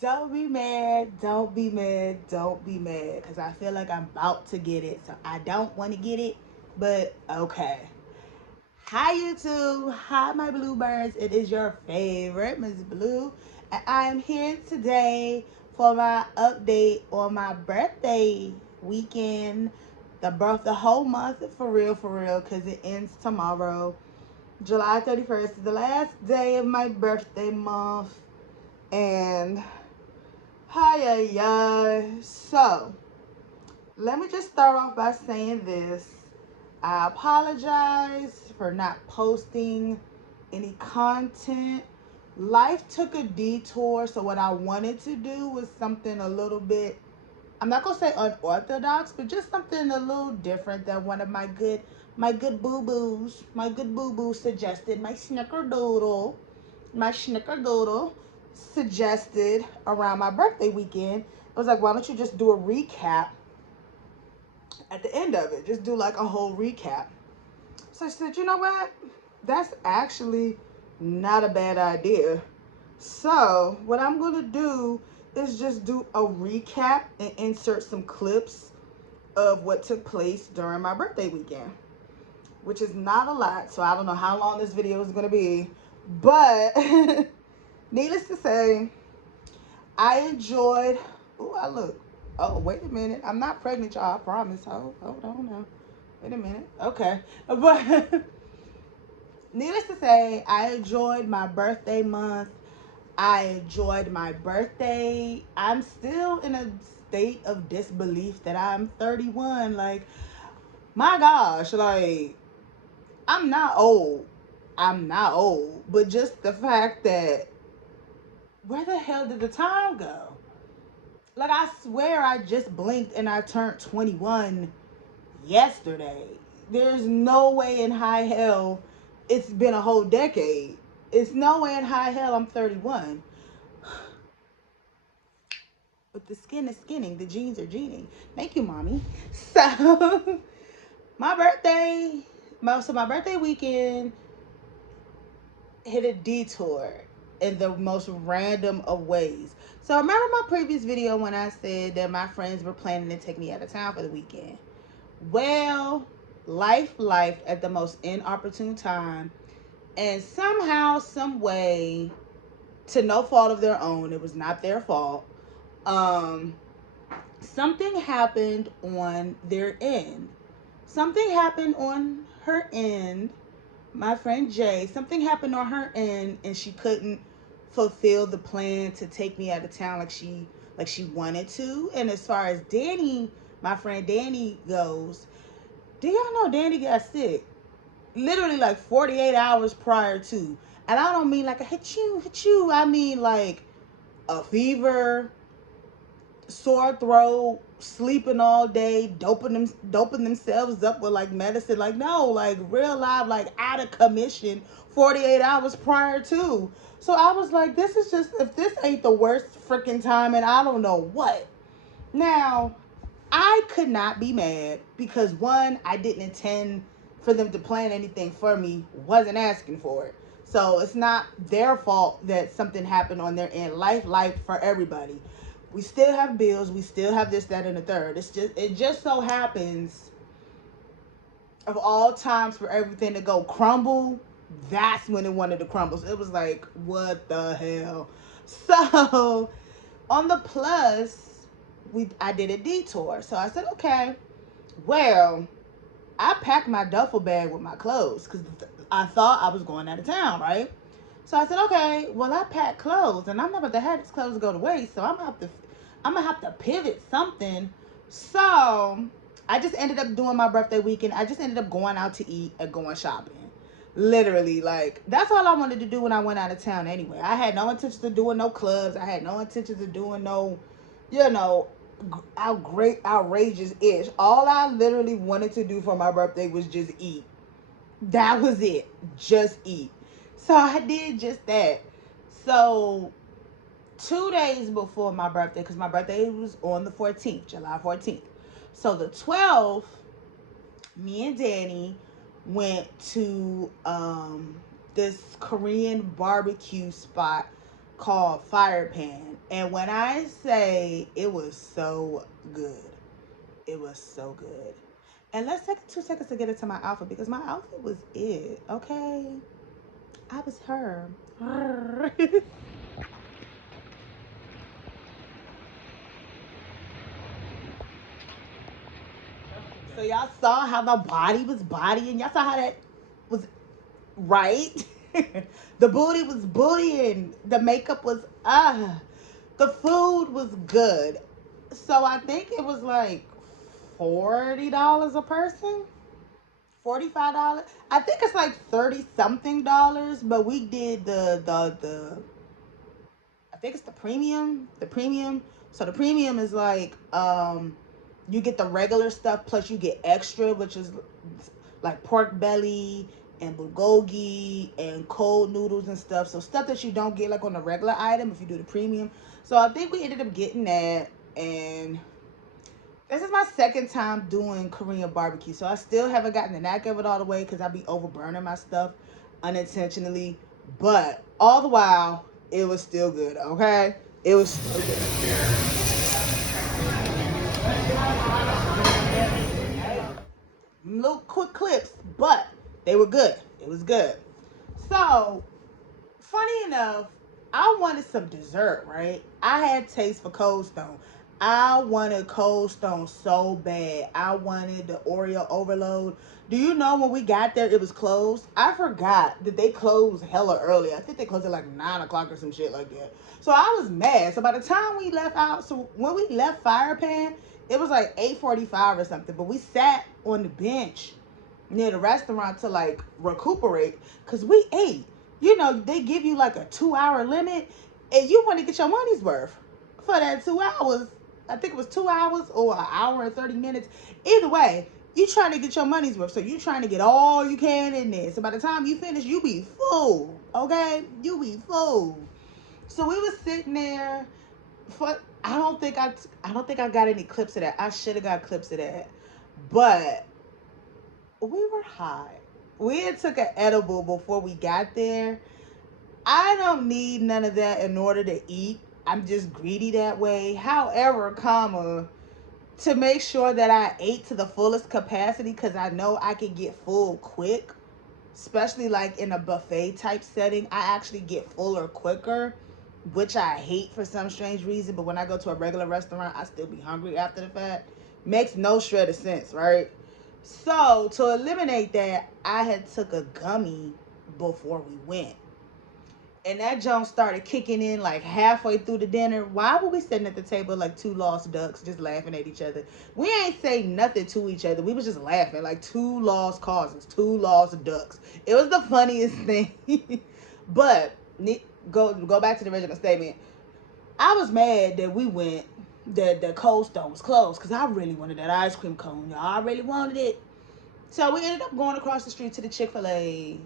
Don't be mad. Don't be mad. Don't be mad. Because I feel like I'm about to get it. So I don't want to get it. But okay. Hi, YouTube. Hi, my bluebirds. It is your favorite Miss Blue. And I am here today for my update on my birthday weekend. The whole month for real, because it ends tomorrow. July 31st is the last day of my birthday month. And hi, so let me just start off by saying this. I apologize for not posting any content. Life took a detour, so what I wanted to do was something a little bit, I'm not gonna say unorthodox, but just something a little different than one of my good boo-boos, suggested, my snickerdoodle suggested around my birthday weekend. I was like, why don't you just do a recap at the end of it? Just do like a whole recap. So I said, you know what? That's actually not a bad idea. So what I'm going to do is just do a recap and insert some clips of what took place during my birthday weekend, which is not a lot. So I don't know how long this video is going to be, but needless to say, I enjoyed. Oh, I look. Oh, wait a minute. I'm not pregnant, y'all. I promise. Hold on now. Wait a minute. Okay. But needless to say, I enjoyed my birthday month. I enjoyed my birthday. I'm still in a state of disbelief that I'm 31. Like, my gosh, like, I'm not old. I'm not old. But just the fact that, where the hell did the time go? Like, I swear I just blinked and I turned 21 yesterday. There's no way in high hell it's been a whole decade. It's no way in high hell I'm 31. But the skin is skinning, the jeans are jeaning. Thank you, mommy. So, my birthday, my birthday weekend hit a detour in the most random of ways. So, remember my previous video when I said that my friends were planning to take me out of town for the weekend? Well, life at the most inopportune time, and somehow, some way, to no fault of their own, it was not their fault. Um, Something happened on their end. Something happened on her end. My friend Jay, something happened on her end, and she couldn't fulfill the plan to take me out of town like she wanted to. And as far as Danny, my friend Danny goes, do y'all know Danny got sick? Literally like 48 hours prior to. And I don't mean like a hit you. I mean like a fever, sore throat, sleeping all day, doping themselves up with like medicine. Like, no, like real live, like out of commission 48 hours prior to. So I was like, this is just, if this ain't the worst freaking time, and I don't know what. Now, I could not be mad because one, I didn't intend for them to plan anything for me, wasn't asking for it. So it's not their fault that something happened on their end. Life for everybody. We still have bills, we still have this, that, and the third. It just so happens of all times for everything to go crumble, that's when it wanted to crumble. So it was like, what the hell? So on the plus, I did a detour. So I said, okay, well, I packed my duffel bag with my clothes because I thought I was going out of town, right? So I said, okay, well, I packed clothes, and I'm not about to have these clothes go to waste. So I'm gonna have to pivot something. So I just ended up doing my birthday weekend. I just ended up going out to eat and going shopping. Literally, like, that's all I wanted to do when I went out of town anyway. I had no intentions of doing no clubs. I had no intentions of doing no, you know, outrageous ish. All I literally wanted to do for my birthday was just eat. That was it. Just eat. So I did just that. So 2 days before my birthday, because my birthday was on the 14th, July 14th. So the 12th, me and Danny went to this Korean barbecue spot called Fire Pan. And when I say it was so good, it was so good. And let's take 2 seconds to get into my outfit because my outfit was it, okay? I was her. So y'all saw how the body was bodying. Y'all saw how that was right. The booty was bootying. The makeup was the food was good. So I think it was like $40 a person. $45. I think it's like 30 something dollars, but we did the I think it's the premium. The premium. So the premium is like you get the regular stuff plus you get extra, which is like pork belly and bulgogi and cold noodles and stuff. So stuff that you don't get like on the regular item if you do the premium. So I think we ended up getting that, and this is my second time doing Korean barbecue. So I still haven't gotten the knack of it all the way because I be overburning my stuff unintentionally. But all the while, it was still good, okay? It was still good. Little quick clips, but they were good. It was good. So, funny enough, I wanted some dessert, right? I had taste for Cold Stone. I wanted Cold Stone so bad. I wanted the Oreo overload. Do you know when we got there, it was closed? I forgot that they closed hella early. I think they closed at like 9 o'clock or some shit like that. So I was mad. So by the time we left out, so when we left Fire Pan, it was like 8:45 or something. But we sat on the bench near the restaurant to like recuperate because we ate. You know, they give you like a 2 hour limit and you want to get your money's worth for that 2 hours. I think it was 2 hours or an hour and 30 minutes. Either way, you trying to get your money's worth. So you trying to get all you can in there. So by the time you finish, you be full. Okay? You be full. So we was sitting there for I don't think I got any clips of that. I should have got clips of that. But we were high. We had took an edible before we got there. I don't need none of that in order to eat. I'm just greedy that way. However, to make sure that I ate to the fullest capacity because I know I can get full quick, especially like in a buffet type setting. I actually get fuller quicker, which I hate for some strange reason. But when I go to a regular restaurant, I still be hungry after the fact. Makes no shred of sense, right? So to eliminate that, I had took a gummy before we went. And that junk started kicking in like halfway through the dinner. Why were we sitting at the table like two lost ducks just laughing at each other? We ain't saying nothing to each other. We was just laughing like two lost causes, two lost ducks. It was the funniest thing. But go back to the original statement. I was mad that we went that the Cold Stone was closed because I really wanted that ice cream cone. Y'all, I really wanted it. So we ended up going across the street to the Chick-fil-A.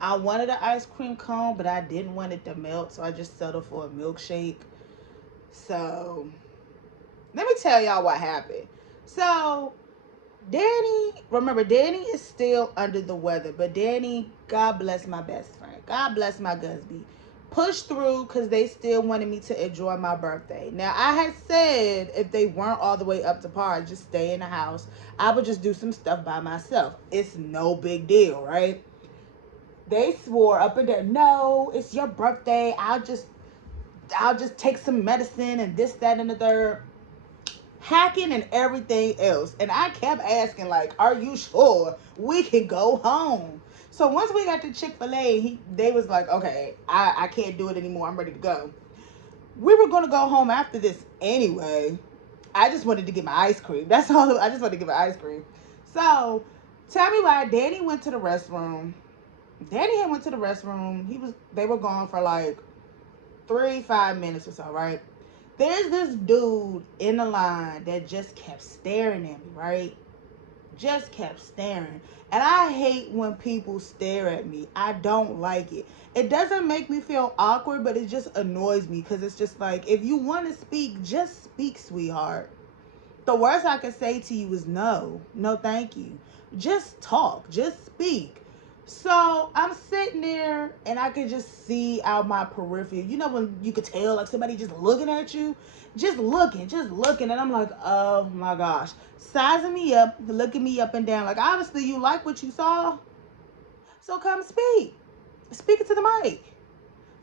I wanted an ice cream cone, but I didn't want it to melt, so I just settled for a milkshake. So let me tell y'all what happened. So Danny is still under the weather, but Danny, God bless my best friend. God bless my Gusby. Pushed through because they still wanted me to enjoy my birthday. Now, I had said if they weren't all the way up to par, just stay in the house. I would just do some stuff by myself. It's no big deal, right? They swore up and down, no, it's your birthday. I'll just take some medicine and this, that, and the third. Hacking and everything else. And I kept asking, like, are you sure we can go home? So once we got to Chick-fil-A, they was like, okay, I can't do it anymore. I'm ready to go. We were going to go home after this anyway. I just wanted to get my ice cream. That's all. I just wanted to get my ice cream. So tell me why Danny went to the restroom. Danny had went to the restroom. They were gone for like 3-5 minutes or so, right? There's this dude in the line that just kept staring at me, right? Just kept staring. And I hate when people stare at me. I don't like it. It doesn't make me feel awkward, but it just annoys me because it's just like, if you want to speak, just speak, sweetheart. The worst I can say to you is no. No, thank you. Just talk. Just speak. So I'm sitting there and I could just see out my periphery. You know when you could tell like somebody just looking at you, just looking, and I'm like, oh my gosh, sizing me up, looking me up and down. Like obviously you like what you saw, so come speak, speak it to the mic.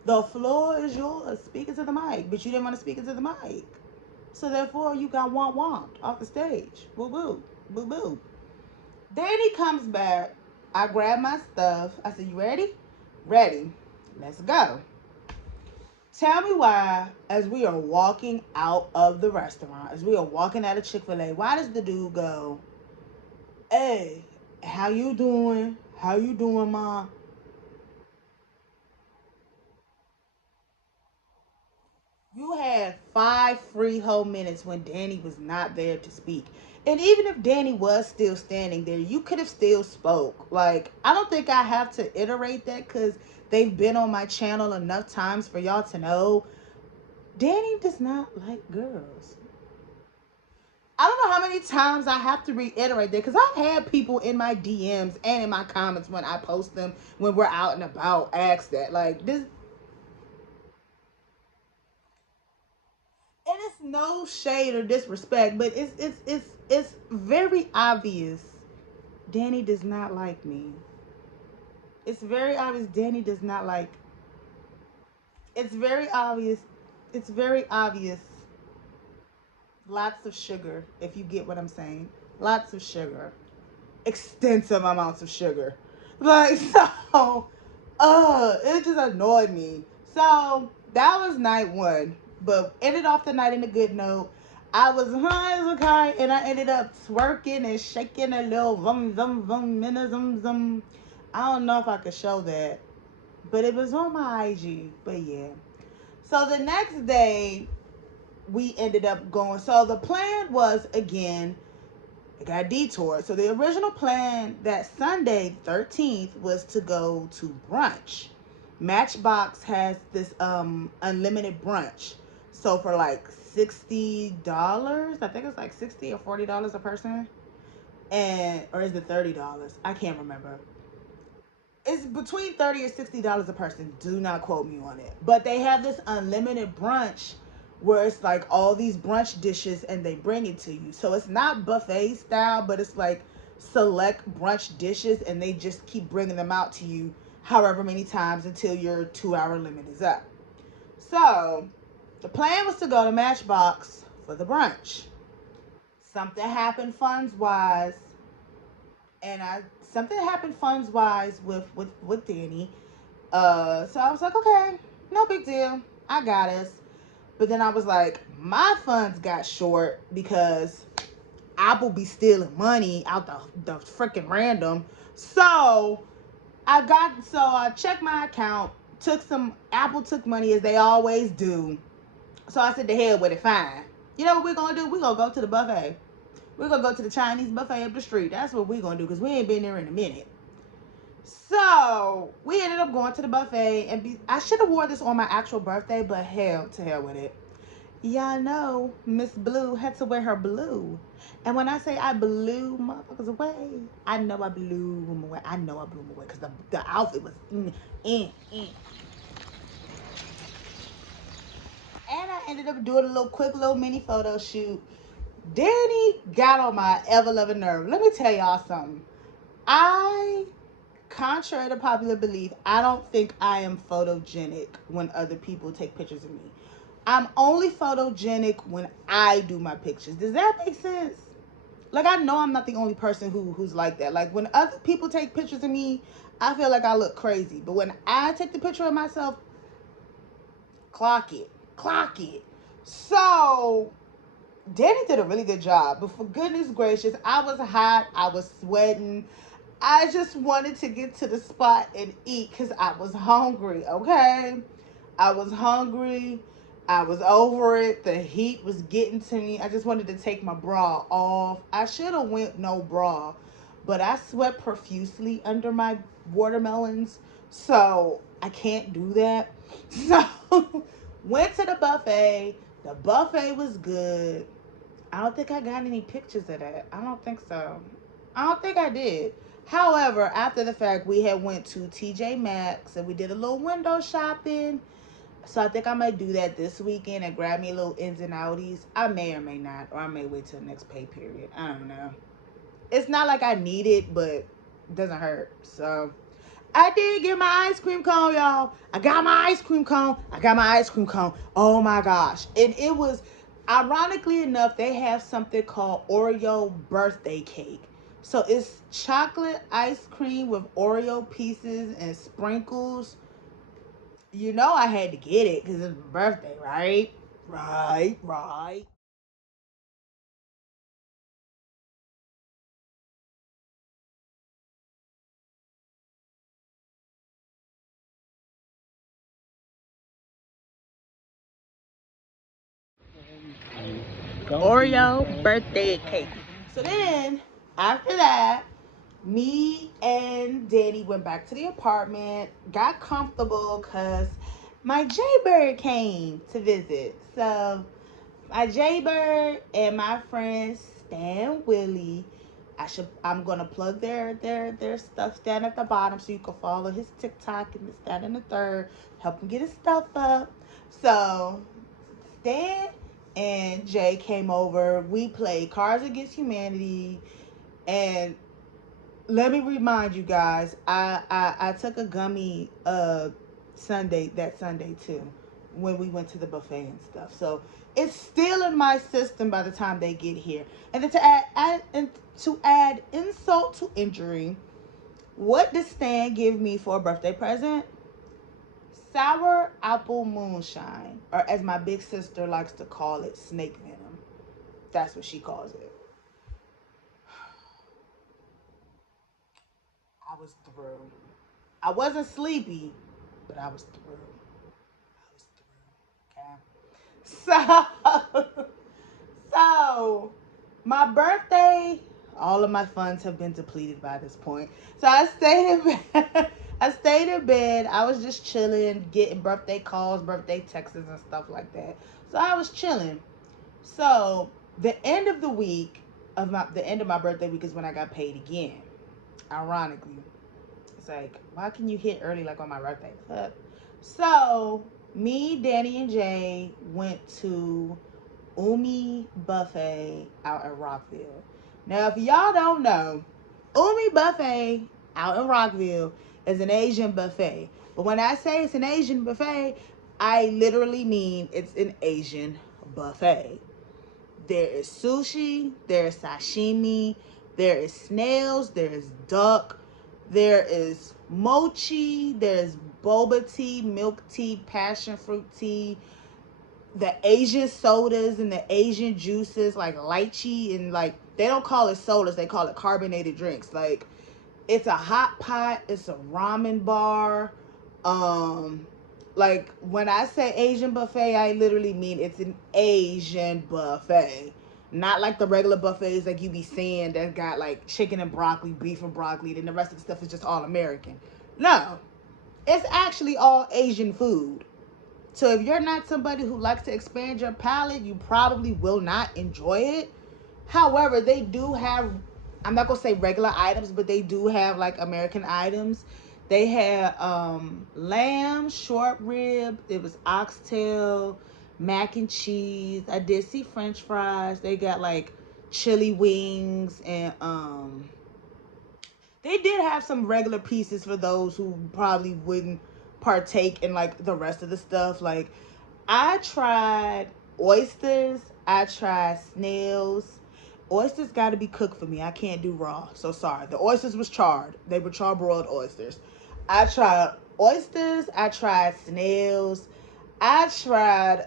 The floor is yours. Speak it to the mic, but you didn't want to speak it to the mic, so therefore you got womp off the stage. Boo boo, boo boo. Then he comes back. I grab my stuff. I said, you ready? Ready. Let's go. Tell me why, as we are walking out of the restaurant, as we are walking out of Chick-fil-A, why does the dude go, hey, how you doing? How you doing, Mom? You had 5 free whole minutes when Danny was not there to speak. And even if Danny was still standing there, you could have still spoke. Like, I don't think I have to iterate that because they've been on my channel enough times for y'all to know Danny does not like girls. I don't know how many times I have to reiterate that because I've had people in my DMs and in my comments when I post them when we're out and about ask that. Like, this, and it's no shade or disrespect, but it's very obvious Danny does not like me. It's very obvious Danny does not like. It's very obvious. It's very obvious. Lots of sugar, if you get what I'm saying. Lots of sugar. Extensive amounts of sugar. Like so, it just annoyed me. So that was night one, but ended off the night in a good note. I was high as a kite, and I ended up twerking and shaking a little vum vum vum minna zum zum. I don't know if I could show that, but it was on my IG. But yeah. So the next day we ended up going. So the plan was again it got detoured. So the original plan that Sunday 13th was to go to brunch. Matchbox has this unlimited brunch. So for like $60, I think it's like $60 or $40 a person. And or is it $30? I can't remember. It's between $30 and $60 a person. Do not quote me on it. But they have this unlimited brunch where it's like all these brunch dishes and they bring it to you. So it's not buffet style, but it's like select brunch dishes and they just keep bringing them out to you however many times until your 2 hour limit is up. So the plan was to go to Matchbox for the brunch. Something happened funds wise, and I something happened funds wise with Danny. So I was like, okay, no big deal. I got us. But then I was like, my funds got short because Apple be stealing money out the freaking random. So I checked my account, took some Apple took money as they always do. So I said, the hell with it, fine. You know what we're gonna do? We're gonna go to the buffet. We're gonna go to the Chinese buffet up the street. That's what we're gonna do because we ain't been there in a minute. So we ended up going to the buffet, and I should have wore this on my actual birthday, but hell to hell with it. Y'all know Miss Blue had to wear her blue, and when I say I blew motherfuckers away, I know I blew them away. I know I blew them away because the outfit was in. And I ended up doing a quick little mini photo shoot. Danny got on my ever loving nerve. Let me tell y'all something. I Contrary to popular belief, I don't think I am photogenic when other people take pictures of me. I'm only photogenic when I do my pictures. Does that make sense? Like I know I'm not the only person who's like that. Like when other people take pictures of me, I feel like I look crazy. But when I take the picture of myself, clock it. Clock it. So Danny did a really good job, but for goodness gracious, I was hot, I was sweating. I just wanted to get to the spot and eat because I was hungry, okay? I was hungry. I was over it. The heat was getting to me. I just wanted to take my bra off. I should have went no bra, but I sweat profusely under my watermelons, so I can't do that. So went to the buffet. The buffet was good. I don't think I got any pictures of that. I don't think so. I don't think I did. However, after the fact, we had went to TJ Maxx and we did a little window shopping. So I think I might do that this weekend and grab me a little ins and outies. I may or may not, or I may wait till the next pay period. I don't know. It's not like I need it, but it doesn't hurt. So I did get my ice cream cone, y'all. I got my ice cream cone. I got my ice cream cone. Oh my gosh. And it was, ironically enough, they have something called Oreo birthday cake. So it's chocolate ice cream with Oreo pieces and sprinkles. You know I had to get it because it's my birthday, right? Right. Oreo birthday cake. So then, after that, me and Danny went back to the apartment, got comfortable because my Jaybird came to visit. So my Jaybird and my friend Stan Willie, I'm gonna plug their stuff down at the bottom so you can follow his TikTok and this, that, and the third. Help him get his stuff up. So Stan and Jay came over. We played Cards Against Humanity, and let me remind you guys, I took a gummy Sunday too, when we went to the buffet and stuff. So it's still in my system by the time they get here. And then to add insult to injury, what did Stan give me for a birthday present? Sour apple moonshine, or as my big sister likes to call it, snake venom. That's what she calls it. I was through. I wasn't sleepy, but I was through. I was through. Okay. So my birthday, all of my funds have been depleted by this point. So I stayed in bed. I stayed in bed. I was just chilling, getting birthday calls, birthday texts, and stuff like that. So I was chilling. So the end of the week the end of my birthday week is when I got paid again. Ironically, it's like, why can you hit early like on my birthday? So me, Danny, and Jay went to Umi Buffet out in Rockville. Now, if y'all don't know, Umi Buffet out in Rockville is an Asian buffet. But when I say it's an Asian buffet, I literally mean it's an Asian buffet. There is sushi, there is sashimi, there is snails, there is duck, there is mochi, there's boba tea, milk tea, passion fruit tea, the Asian sodas and the Asian juices like lychee, and like they don't call it sodas, they call it carbonated drinks. Like it's a hot pot, it's a ramen bar. Um like when I say Asian buffet, I literally mean it's an Asian buffet. Not like the regular buffets like you be seeing that got like chicken and broccoli, beef and broccoli, then the rest of the stuff is just all American. No. It's actually all Asian food. So if you're not somebody who likes to expand your palate, you probably will not enjoy it. However, they do have, I'm not gonna say regular items, but they do have like American items. They had lamb, short rib, it was oxtail, mac and cheese. I did see French fries. They got like chili wings, and they did have some regular pieces for those who probably wouldn't partake in like the rest of the stuff. Like I tried oysters, I tried snails. Oysters got to be cooked for me. I can't do raw. So sorry. The oysters was charred. They were charbroiled oysters. I tried oysters, I tried snails. I tried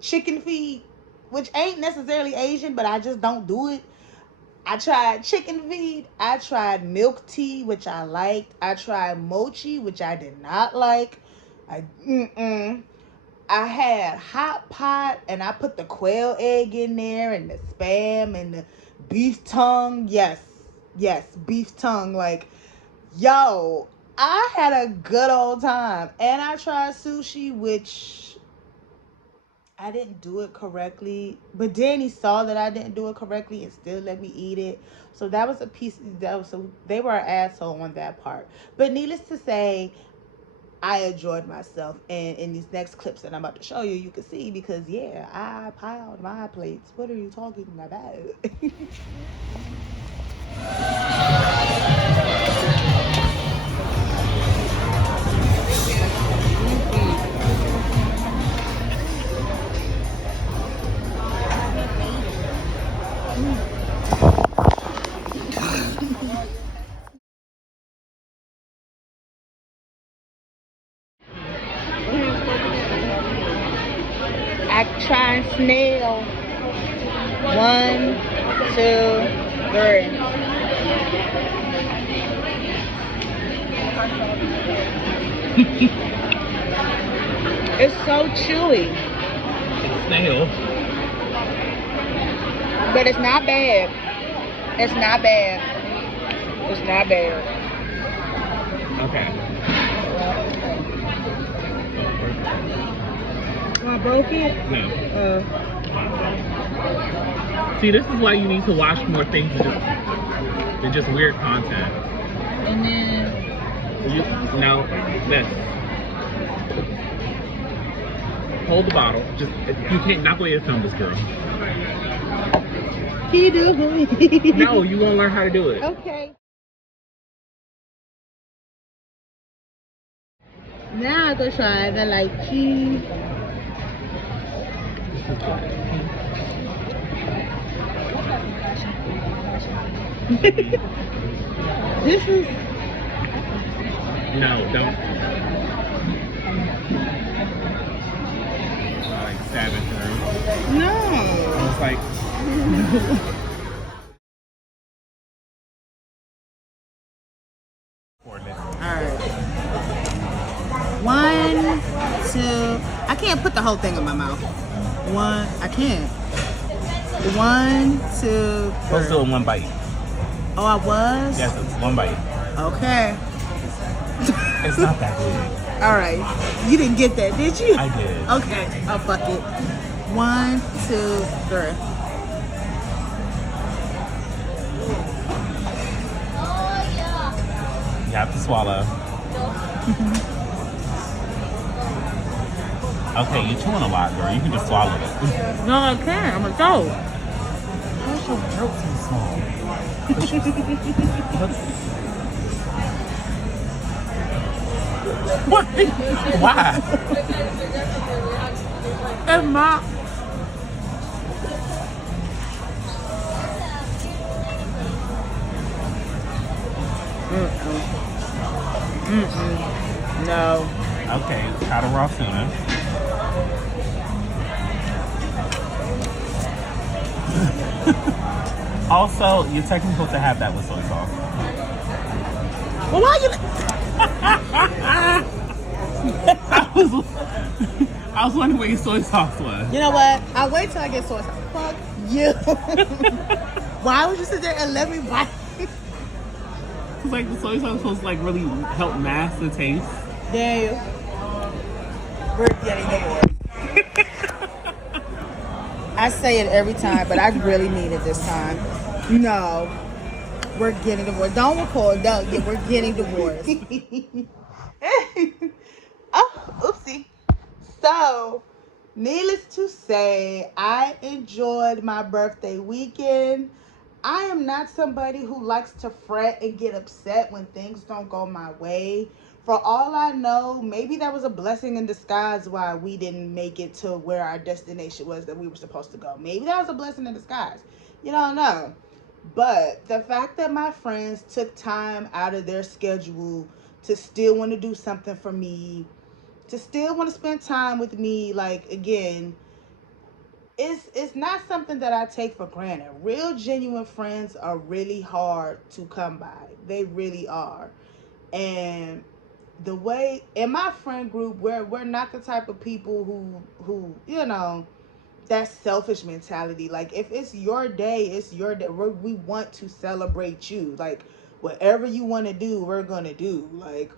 chicken feet, which ain't necessarily Asian, but I just don't do it. I tried chicken feet. I tried milk tea, which I liked. I tried mochi, which I did not like. I had hot pot, and I put the quail egg in there, and the spam, and the beef tongue. Yes, beef tongue. Like, yo, I had a good old time. And I tried sushi, which I didn't do it correctly, but Danny saw that I didn't do it correctly and still let me eat it. So that was a piece that was so they were an asshole on that part. But needless to say, I enjoyed myself, and in these next clips that I'm about to show you, you can see because yeah, I piled my plates. What are you talking about? I try and snail. 1, 2, 3. It's so chewy, Snail. but it's not bad. It's not bad. It's not bad. Okay. I broke it? No. See, this is why you need to watch more things than just weird content. And then Now, this. Hold the bottle. Just you can't not way to film this girl. he do. No, you won't learn how to do it. Okay. Now I go try the light cheese. This is No, don't. Like stab it through. no. It's like. Alright. 1, 2. I can't put the whole thing in my mouth. I can't. 1, 2, 3. Let's do it in one bite. Oh, I was? Yes, it's one bite. Okay. It's not that good. Alright. You didn't get that, did you? I did. Okay. Oh, fuck it. 1, 2, 3. You have to swallow. Okay, you're chewing a lot, girl. You can just swallow it. No, I can't. I'm a dog. Why's your throat so small? What? Why? It's my... No. Okay, try the raw tuna. Also, you're technically supposed to have that with soy sauce. Well, why you... I was wondering where your soy sauce was. You know what? I'll wait till I get soy sauce. Fuck you. Why would you sit there and let me bite? It's like the soy sauce is supposed to like really help mask the taste. Damn. We're getting divorced. I say it every time, but I really mean it this time. No. We're getting divorced. Don't record. No, yeah, we're getting divorced. Oh, oopsie. So, needless to say, I enjoyed my birthday weekend. I am not somebody who likes to fret and get upset when things don't go my way. For all I know, maybe that was a blessing in disguise why we didn't make it to where our destination was that we were supposed to go. Maybe that was a blessing in disguise. You don't know. But the fact that my friends took time out of their schedule to still want to do something for me, to still want to spend time with me, like, again, it's not something that I take for granted. Real genuine friends are really hard to come by. They really are. And the way in my friend group, we're not the type of people who that selfish mentality. Like, if it's your day, it's your day. We want to celebrate you. Like, Whatever you want to do, we're going to do. Like,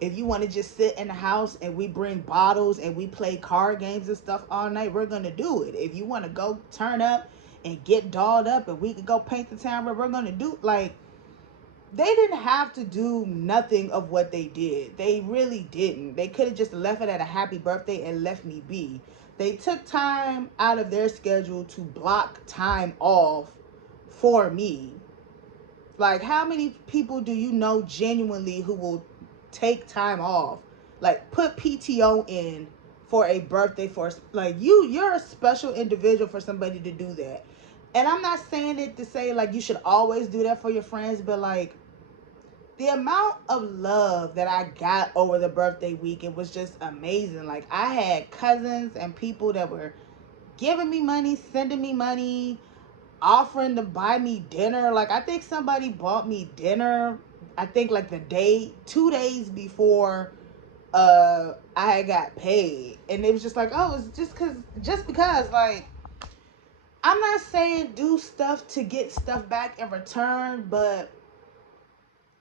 if you want to just sit in the house and we bring bottles and we play card games and stuff all night, we're going to do it. If you want to go turn up and get dolled up and we could go paint the town, we're going to do. Like, they didn't have to do nothing of what they did. They really didn't. They could have just left it at a happy birthday and left me be. They took time out of their schedule to block time off for me. Like, how many people do you know genuinely who will take time off? Like, put PTO in for a birthday for, like, you're a special individual for somebody to do that. And I'm not saying it to say, like, you should always do that for your friends, but, like, the amount of love that I got over the birthday weekend was just amazing. Like, I had cousins and people that were giving me money, sending me money, offering to buy me dinner. Like, I think somebody bought me dinner, I think like the day, 2 days before I got paid. And it was just like, oh, it's just because, like, I'm not saying do stuff to get stuff back in return, but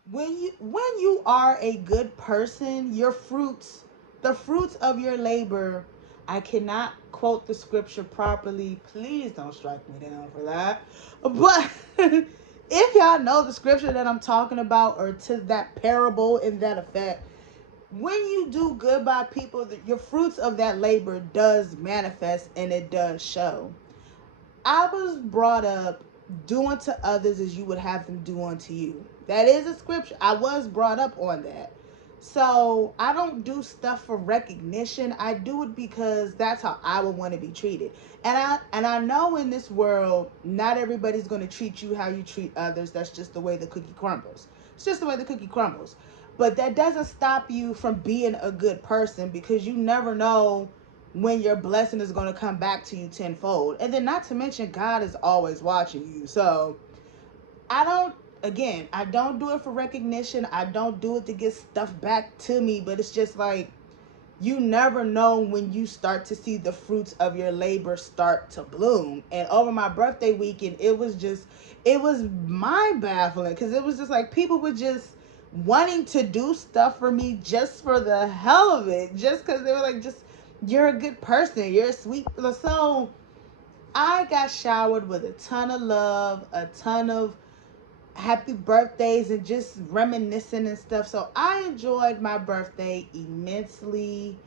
when you are a good person, your fruits, the fruits of your labor, I cannot quote the scripture properly. Please don't strike me down for that. But if y'all know the scripture that I'm talking about, or to that parable in that effect, when you do good by people, your fruits of that labor does manifest and it does show. I was brought up, do unto others as you would have them do unto you. That is a scripture. I was brought up on that. So I don't do stuff for recognition. I do it because that's how I would want to be treated. And I know in this world, not everybody's going to treat you how you treat others. That's just the way the cookie crumbles. It's just the way the cookie crumbles. But that doesn't stop you from being a good person, because you never know when your blessing is going to come back to you tenfold. And then, not to mention, God is always watching you. So I don't do it for recognition. I don't do it to get stuff back to me, but it's just like, you never know when you start to see the fruits of your labor start to bloom. And over my birthday weekend, it was mind baffling, because it was just like people were just wanting to do stuff for me just for the hell of it, just because they were like, just, you're a good person, you're a sweet. So I got showered with a ton of love, a ton of happy birthdays, and just reminiscing and stuff. So I enjoyed my birthday immensely.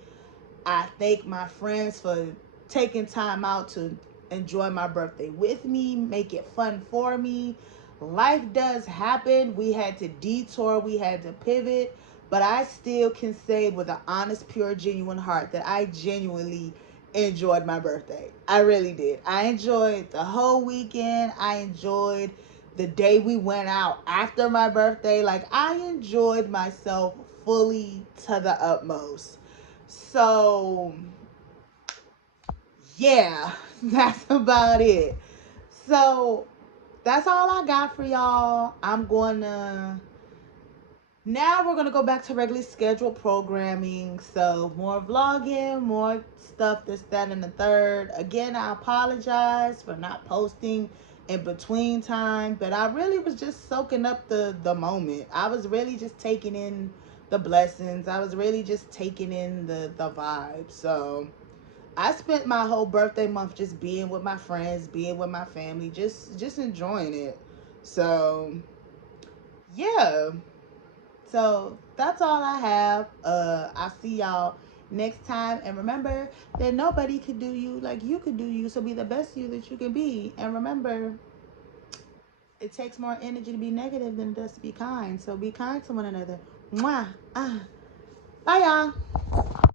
I thank my friends for taking time out to enjoy my birthday with me, make it fun for me. Life does happen. We had to detour, we had to pivot, but I still can say with an honest, pure, genuine heart that I genuinely enjoyed my birthday. I really did. I enjoyed the whole weekend. I enjoyed the day we went out after my birthday. Like, I enjoyed myself fully to the utmost. So, yeah, that's about it. So, that's all I got for y'all. Now we're gonna go back to regularly scheduled programming. So, more vlogging, more stuff, this, that, and the third. Again, I apologize for not posting in between time, but I really was just soaking up the moment. I was really just taking in the blessings. I was really just taking in the vibe. So, I spent my whole birthday month just being with my friends, being with my family, just enjoying it. So, yeah. So that's all I have. I'll see y'all next time. And remember that nobody could do you like you could do you. So be the best you that you can be. And remember, it takes more energy to be negative than it does to be kind. So be kind to one another. Mwah. Ah. Bye, y'all.